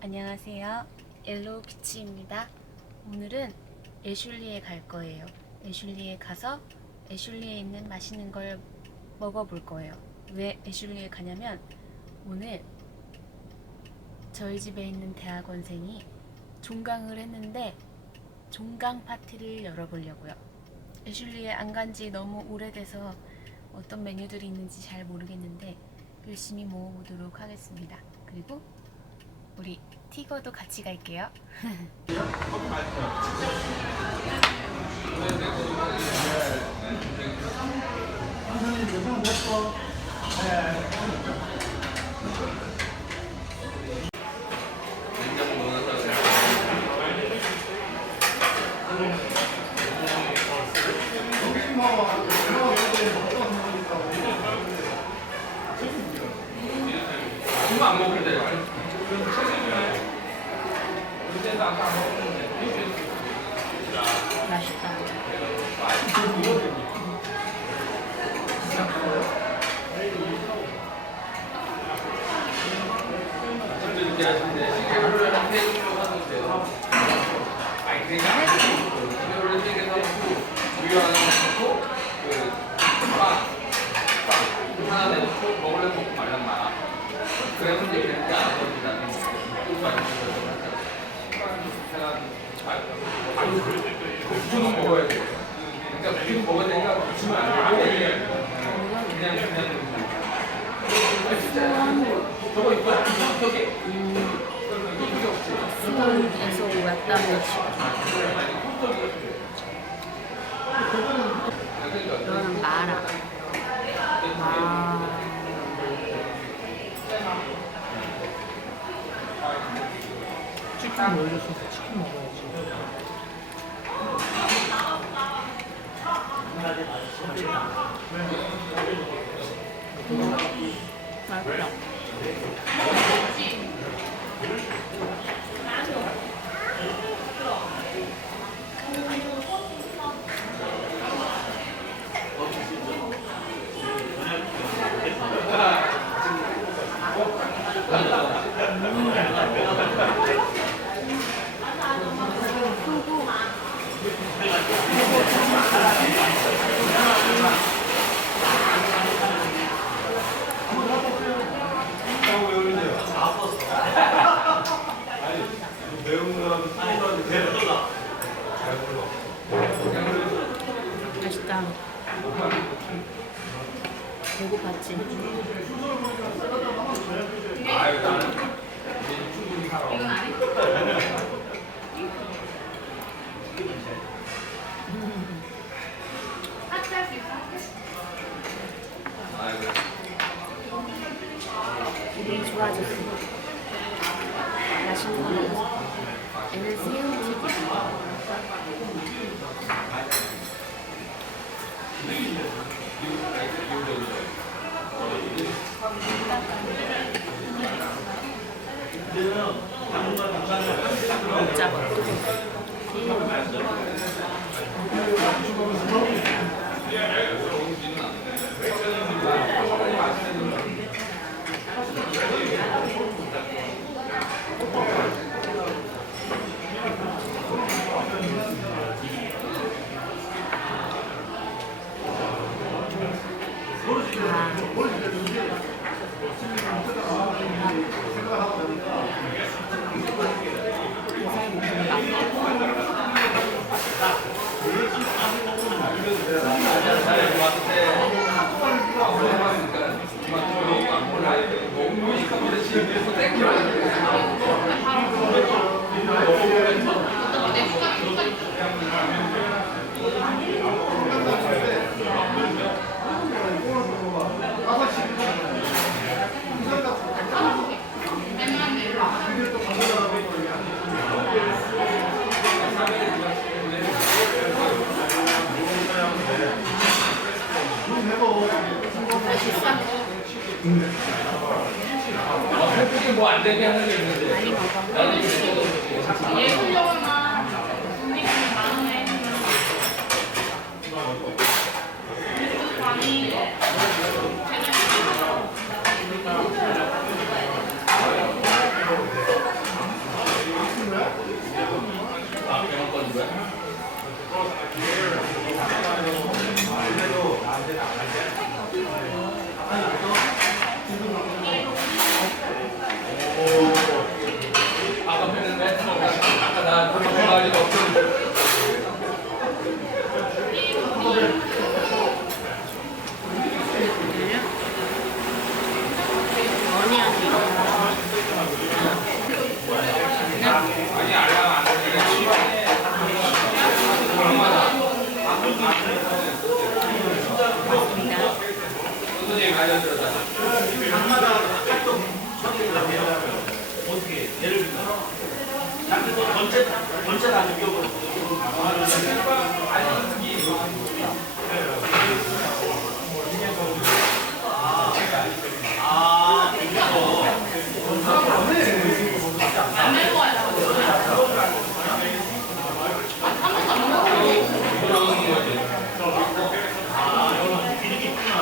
안녕하세요. 옐로우 피치입니다. 오늘은 애슐리에 갈 거예요. 애슐리에 가서 애슐리에 있는 맛있는 걸 먹어볼 거예요. 왜 애슐리에 가냐면 오늘 저희 집에 있는 대학원생이 종강을 했는데 종강 파티를 열어보려고요. 애슐리에 안 간 지 너무 오래돼서 어떤 메뉴들이 있는지 잘 모르겠는데 열심히 모아보도록 하겠습니다. 그리고 우리 티거도 같이 갈게요. 안 먹는데. 맛있다. 하나 내놓고 먹으려면 먹고 말란 말아. 그래 문제 그랬는데 안 먹는다는 무조건 먹어야 돼. 그러니까 무조건 먹어야 되니까 붙이면 안 돼. 그냥 진짜 저거 이거 저기 수원에서 왔다고 이거는 마라. 치킨 올려서 치킨 먹어야지. 맛있다. 맛있다. 배고팠지? 아유 나는 충분히 살아. 기분이 좋아졌어. 맛있는 거 먹어. 얘는 새우튀김. 먹자 먹자. 햇빛이 뭐안 되게 하는 게 있는데. 많이 먹어. 얘 흘려오나 분위기 많네. 그래도 많이 예를 들면 자기도 전체 다 죽여버려. 아, 안 매워요. 기능이 있구나.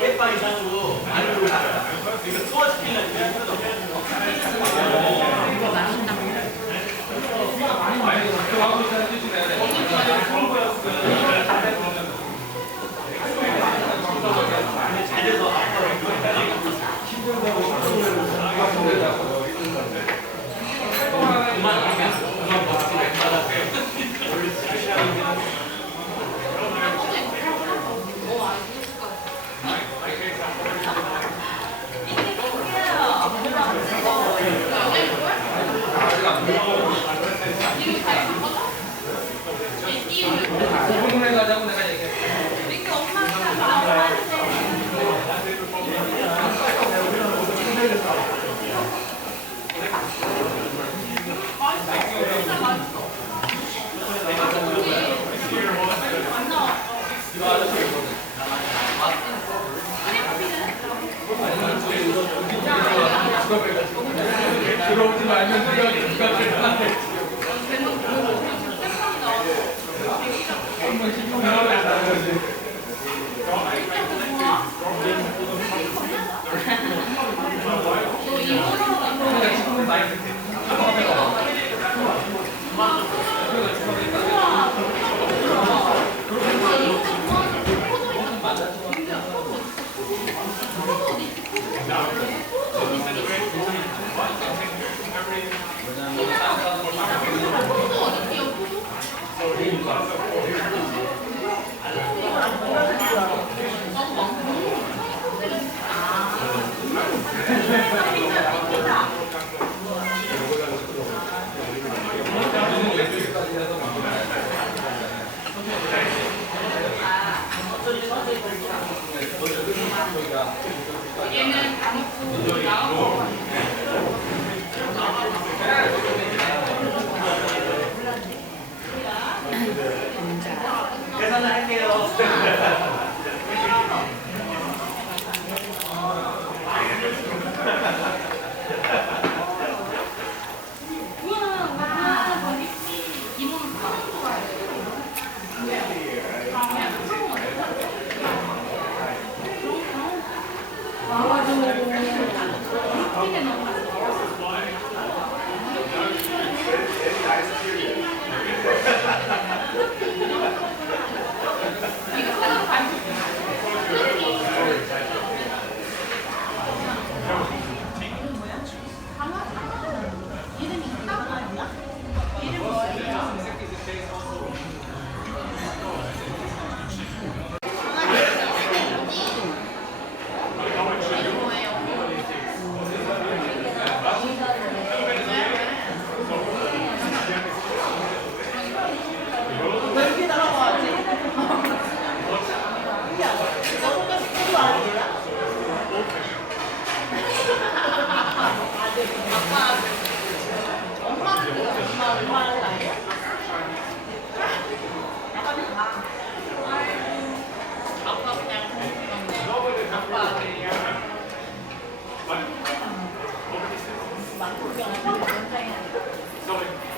깨빠 이상으로 안 들어올 거야. 이거 소화시키려면 이거 맛있다. 잘 돼서 고분해 가자고 내가 얘기했어. 들어오지 말면 누가 들어가는데. 한번 시키면 나오지. 지금은 많이 됐대. 얘는 다 먹고 나오고. 계산을 할게요. 이모는 파는 거 좋아해요.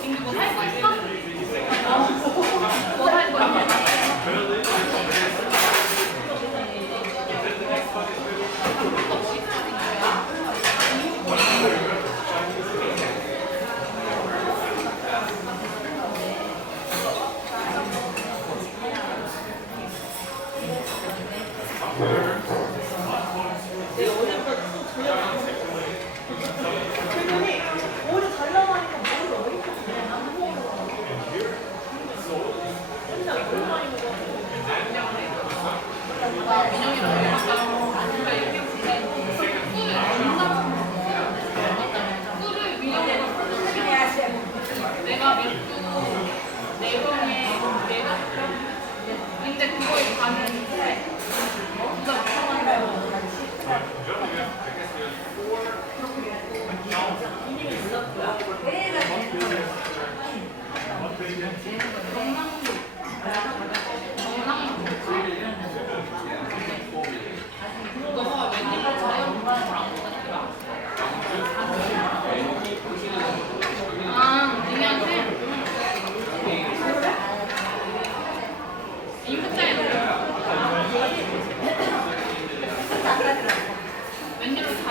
지금 뭐할 거 있어? 뭐할 거 있냐?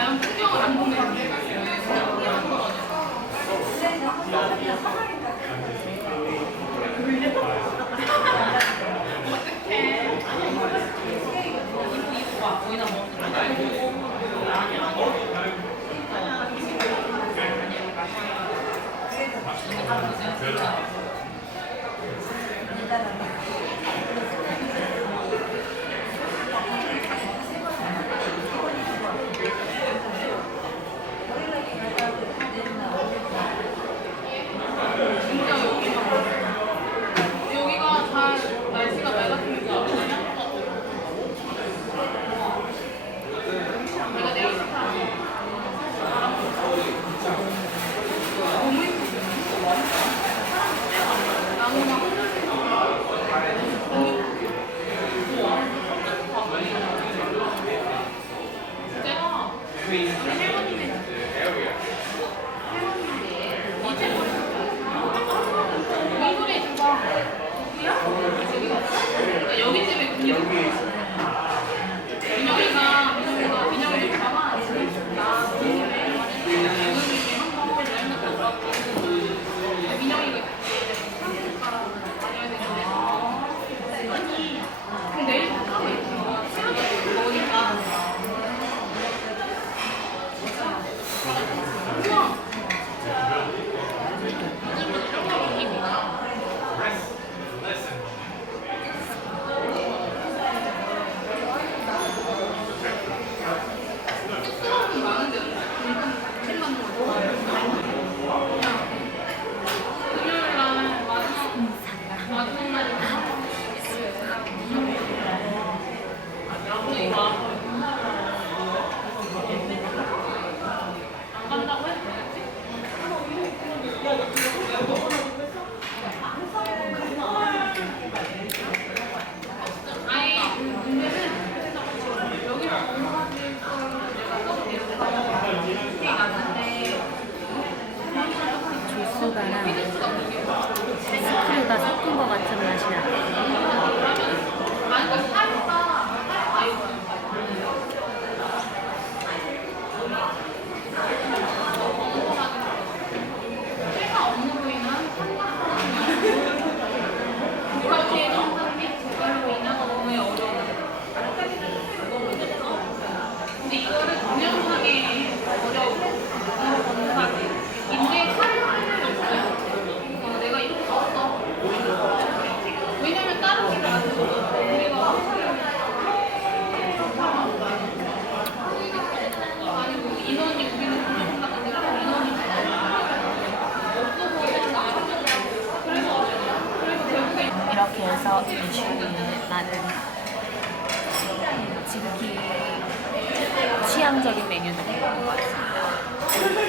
자연 풍경을 안 보면 어떡해. 이거 봐. 거기다 진짜 여기가 잘 날씨가 맑았으니까 내가 내일 싫다. 너무 예쁘지? 나무가 진짜 우리 할머니네 이제 민소리 봐. 여기 집에 민영이가 민영이 좋다가 나 민영이 한번 여행 갔다 왔고 민영이가 한국가랑 다녀야 되는데 아니 그럼 내일 가서 시간도 먹으니까 우와 쑥스러움이 많은데 책 맞는 거 좋아해요. 금요일 날 마지막 날이니까 근데 이거 안 간다고 했지? 아니 문제는 여기서 공부하실 거를 내가 써볼게요. 이게 났는데 조수가랑 피드수가 그게 스프가 섞은 것 같은 맛이 나. 아니 그 살이 이거 회사 업무로 인한 그렇게 정상 및 재발로 인한 업무의 어려움. 근데 이거를 동영상에 어려움, 검사기, 인쇄 촬영할 수 없어요. 내가 이렇게 썼어. 왜냐면 다른 기가 같은 거 우리가 아니고 인원이 우리는 동영상 같은 데 인원이 없어서 그래서 결국에 이렇게 해서 애슐리의 나는 지극히 취향적인 메뉴를 먹은 것 같습니다.